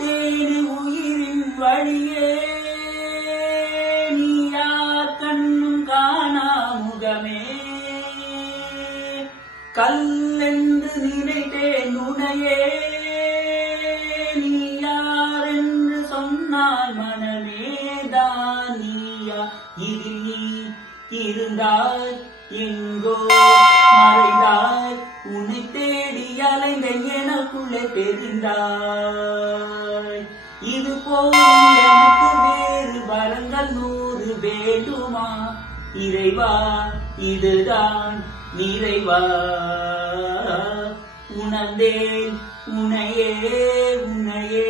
பார்த்தேனே உயிரின் வழியே நீ யார் கண்ணும் காணா முகமே கல்லென்று நினைத்தேன் உனையே நீ யார் என்று சொன்னால் மனமேதான் நீயா இதில் நீ இருந்தாய் எங்கோ மறைந்தாய் உன்னை தேடி அலைந்தேன் எனக்குள்ளே தெரிந்தாய் இது போல் எனக்கு வேறு வரங்கள் 100 வேண்டுமா இறைவா இதுதான் நிறைவா உணர்ந்தேன் உன்னையே உன்னையே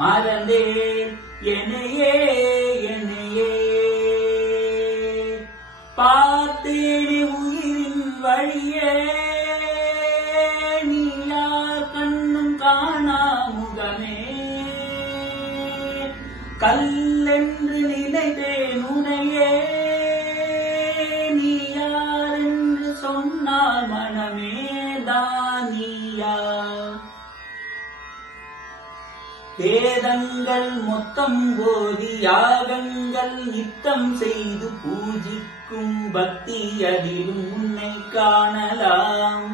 மறந்தேன் என்னையே என்னையே பார்த்தேனே உயிரின் வழியே நீ யார் கண்ணும் காணா முகமே கல்லென்று நினைத்தேன் உனையே நீ யார் என்று சொன்னால் மனமே தானியா வேதங்கள் மொத்தம் போதி யாகங்கள் நித்தம் செய்து பூஜிக்கும் பக்தி அதிலும் உன்னை காணலாம்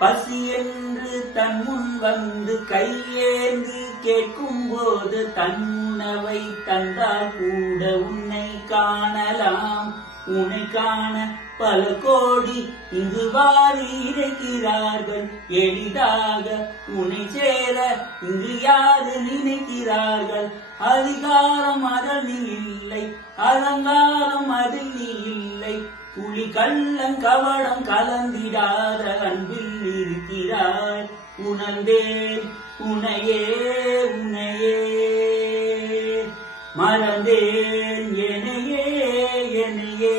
பசி என்று தன் முன் வந்து கையேந்தி கேட்கும் போது தன் உணவை தந்தால் கூட உன்னை காணலாம் உன்னை காண பல கோடி இங்கு வாரி இறைக்கிறார்கள் எளிதாக உன்னை சேர இங்கு யாரு நினைக்கிறார்கள் அதிகாரம் அதில் நீ இல்லை அலங்காரம் அதில் நீ இல்லை புலி கள்ளம் கவடம் கலந்திடாத அன்பில் இருக்கிறாய் உணர்ந்தேன் உன்னையே உன்னையே மறந்தேன் என்னையே என்னையே